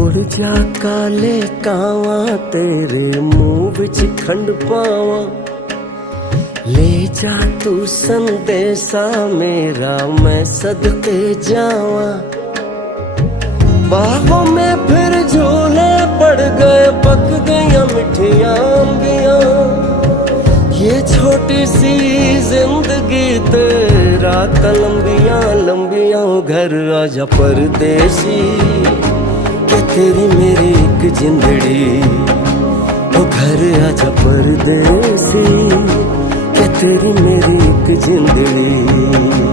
उड़ जा काले कावा तेरे मुंह विच खंड पावा, ले जा तू संदेशा मेरा मैं सदके जावा। बाहों में फिर झूले पड़ गए, पक गया मिठियां अंबियां, ये छोटी सी जिंदगी तेरा लंबियां लंबियां। घर आजा परदेसी के तेरी मेरी एक जिंदड़ी, ओ घर आजा परदेसी के तेरी मेरी एक जिंदड़ी।